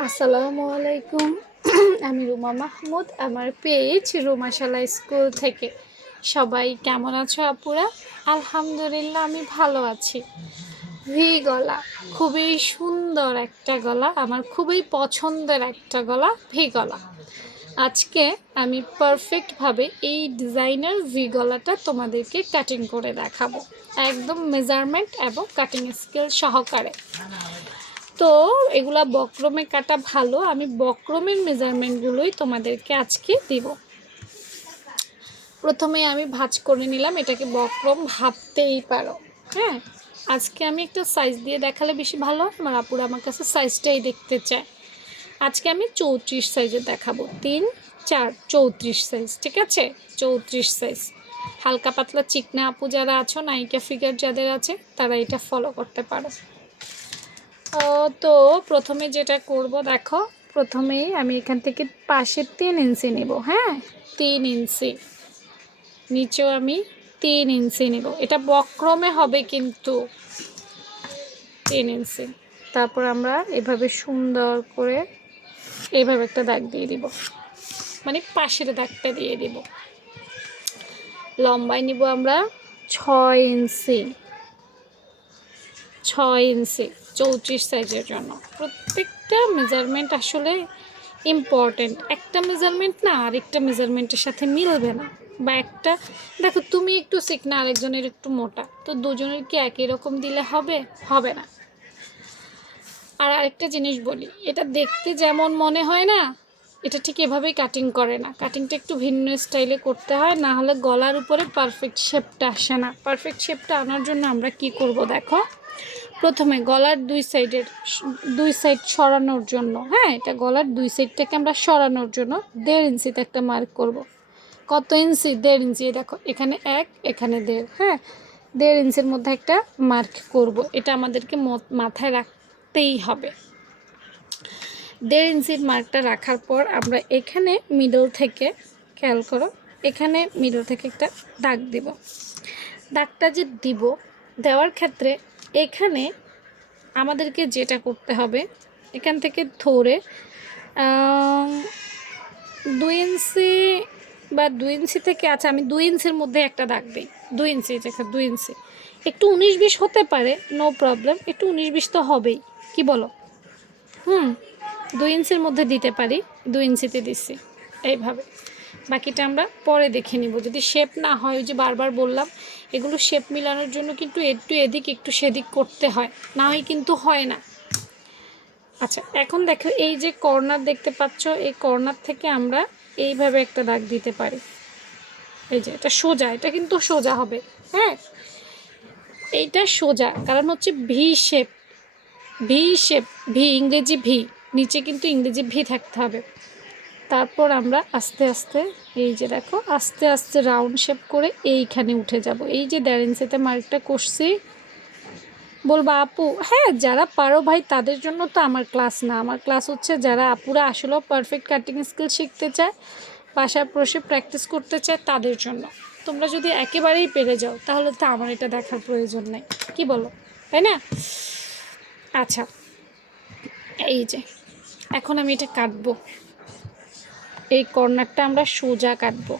আসসালামু আলাইকুম। আমি রুমা মাহমুদ, আমার পেজ রুমাশালা স্কুল থেকে। সবাই কেমন আছো আপুরা? আলহামদুলিল্লাহ আমি ভালো আছি। ভি গলা, খুবই সুন্দর একটা গলা, আমার খুবই পছন্দের একটা গলা, ভি গলা। আজকে আমি পারফেক্টভাবে এই ডিজাইনার ভি গলাটা তোমাদেরকে কাটিং করে দেখাবো, একদম মেজারমেন্ট এবং কাটিং স্কেল সহকারে। তো এগুলা বক্রমে কাটা ভালো, আমি বক্রমের মেজারমেন্টগুলোই তোমাদেরকে আজকে দিব। প্রথমে আমি ভাঁজ করে নিলাম, এটাকে বক্রম ভাবতেই পারো। হ্যাঁ, আজকে আমি একটা সাইজ দিয়ে দেখালে বেশি ভালো হয়, আমার আপুরা আমার কাছে সাইজটাই দেখতে চায়। আজকে আমি 34 সাইজের দেখাবো, 3, 4, 34 সাইজ, ঠিক আছে? 34 সাইজ। হালকা পাতলা চিকনা আপু যারা আছো, নায়িকা ফিগার যাদের আছে, তারা এটা ফলো করতে পারো। তো প্রথমে যেটা করব দেখো, প্রথমেই আমি এখান থেকে পাশে 3 ইঞ্চি নেব। হ্যাঁ, 3 ইঞ্চি, নিচেও আমি 3 ইঞ্চি নেব। এটা বক্রমে হবে কিন্তু 3 ইঞ্চি। তারপর আমরা এভাবে সুন্দর করে এইভাবে একটা দাগ দিয়ে দিব, মানে পাশের দাগটা দিয়ে দিব। লম্বায় নিব আমরা 6 ইঞ্চি, 6 ইঞ্চি 34 সাইজের জন্য। প্রত্যেকটা মেজারমেন্ট আসলে ইম্পর্টেন্ট, একটা মেজারমেন্ট না আরেকটা মেজারমেন্টের সাথে মিলবে না। বা একটা দেখো, তুমি একটু চিকনা আরেকজনের একটু মোটা, তো দুজনের কি একই রকম দিলে হবে? হবে না। আর আরেকটা জিনিস বলি, এটা দেখতে যেমন মনে হয় না, এটা ঠিক এভাবেই কাটিং করে না। কাটিংটা একটু ভিন্ন স্টাইলে করতে হয়, না হলে গলার উপরে পারফেক্ট শেপটা আসে না। পারফেক্ট শেপটা আনার জন্য আমরা কি করব দেখো, প্রথমে গলার দুই সাইড সরানোর জন্য, হ্যাঁ, এটা গলার দুই সাইডটাকে আমরা সরানোর জন্য 1.5 ইঞ্চিতে একটা মার্ক করব। কত ইঞ্চি? 1.5 ইঞ্চি। দেখো এখানে 1, এখানে 1.5। হ্যাঁ, 1.5 ইঞ্চির মধ্যে একটা মার্ক করব। এটা আমাদেরকে মাথায় রাখতেই হবে। 1.5 ইঞ্চির মার্কটা রাখার পর আমরা এখানে মিডল থেকে, খেয়াল করো, এখানে মিডল থেকে একটা দাগ দেব। দাগটা যে দিব, দেওয়ার ক্ষেত্রে এখানে আমাদেরকে যেটা করতে হবে, এখান থেকে ধরে 2 ইঞ্চি বা 2 ইঞ্চি থেকে, আচ্ছা আমি 2 ইঞ্চির মধ্যে একটা দাগ দিই। 2 ইঞ্চি, দেখা 2 ইঞ্চি, একটু 19-20 হতে পারে, নো প্রবলেম, একটু 19-20 তো হবেই, কি বলো? 2 ইঞ্চির মধ্যে দিতে পারি, 2 ইঞ্চিতে দিচ্ছি এইভাবে। বাকিটা আমরা পরে দেখে নিব। যদি শেপ না হয়, ওই যে বারবার বললাম, এগুলো শেপ মিলানোর জন্য কিন্তু একটু এদিক একটু সেদিক করতে হয়, না হয় কিন্তু হয় না। আচ্ছা, এখন দেখো এই যে কর্নার দেখতে পাচ্ছ, এই কর্নার থেকে আমরা এইভাবে একটা দাগ দিতে পারি। এই যে এটা সোজা, এটা কিন্তু সোজা হবে। হ্যাঁ, এইটা সোজা, কারণ হচ্ছে V shape, V shape, V ইংরেজি ভি, নিচে কিন্তু ইংরেজি ভি থাকতে হবে। তারপর আমরা আস্তে আস্তে, এই যে দেখো, আস্তে আস্তে রাউন্ড শেপ করে এইখানে উঠে যাব। এই যে 1.5 ইঞ্চিতে মার্কটা করছি, বলবা আপু, হ্যাঁ যারা পারো ভাই তাদের জন্য তো আমার ক্লাস না। আমার ক্লাস হচ্ছে যারা আপুরা আসলেও পারফেক্ট কাটিং স্কিল শিখতে চায়, বাসায় বসে প্র্যাকটিস করতে চায়, তাদের জন্য। তোমরা যদি একেবারেই পেরে যাও, তাহলে তো আমার এটা দেখার প্রয়োজন নেই, কি বলো, তাই না? আচ্ছা, এই যে এখন আমি এটা কাটবো। এই কর্নারটা আমরা সোজা কাটবো,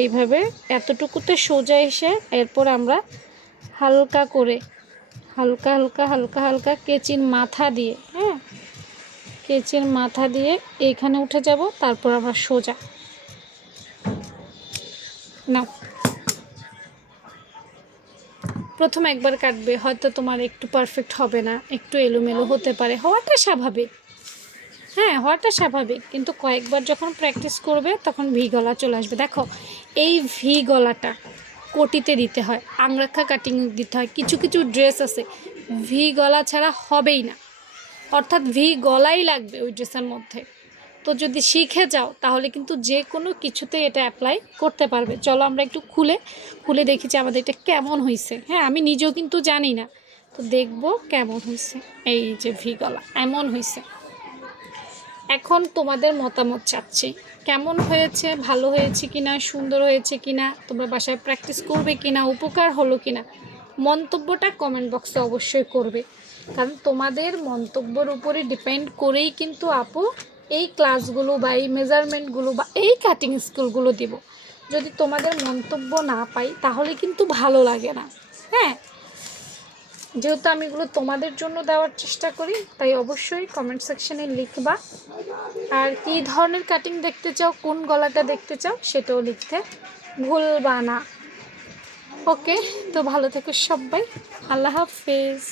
এইভাবে এতটুকুতে সোজা এসে এরপর আমরা হালকা করে, হালকা হালকা হালকা হালকা কেচির মাথা দিয়ে, হ্যাঁ, কেচির মাথা দিয়ে এইখানে উঠে যাব। তারপর আমরা সোজা না, প্রথম একবার কাটবে, হয়তো তোমার একটু পারফেক্ট হবে না, একটু এলোমেলো হতে পারে, হওয়াটা স্বাভাবিক। হ্যাঁ, হওয়াটা স্বাভাবিক, কিন্তু কয়েকবার যখন প্র্যাকটিস করবে তখন ভি গলা চলে আসবে। দেখো এই ভি গলাটা কোটিতে দিতে হয়, আংরাক্ষা কাটিং দিতে হয়, কিছু কিছু ড্রেস আছে ভি গলা ছাড়া হবেই না, অর্থাৎ ভি গলাই লাগবে ওই ড্রেসের মধ্যে। তো যদি শিখে যাও তাহলে কিন্তু যে কোনো কিছুতেই এটা অ্যাপ্লাই করতে পারবে। চলো আমরা একটু খুলে খুলে দেখি যে আমাদের এটা কেমন হয়েছে। হ্যাঁ, আমি নিজেও কিন্তু জানি না, তো দেখবো কেমন হয়েছে। এই যে ভি গলা এমন হয়েছে। এখন তোমাদের মতামত চাচ্ছি, কেমন হয়েছে, ভালো হয়েছে কিনা, সুন্দর হয়েছে কিনা, তোমরা বাসায় প্র্যাকটিস করবে কিনা, উপকার হলো কিনা, মন্তব্যটা কমেন্ট বক্সে অবশ্যই করবে। কারণ তোমাদের মন্তব্যের উপরে ডিপেন্ড করেই কিন্তু আপু এই ক্লাসগুলো বা এই মেজারমেন্টগুলো বা এই কাটিং স্কুলগুলো দিব। যদি তোমাদের মন্তব্য না পাই তাহলে কিন্তু ভালো লাগে না। হ্যাঁ, যেহেতু আমি এগুলো তোমাদের জন্য দেওয়ার চেষ্টা করি, তাই অবশ্যই কমেন্ট সেকশনে লিখবা। আর কী ধরনের কাটিং দেখতে চাও, কোন গলাটা দেখতে চাও, সেটাও লিখতে ভুলবা না। ওকে, তো ভালো থেকো সবাই, আল্লাহ হাফেজ।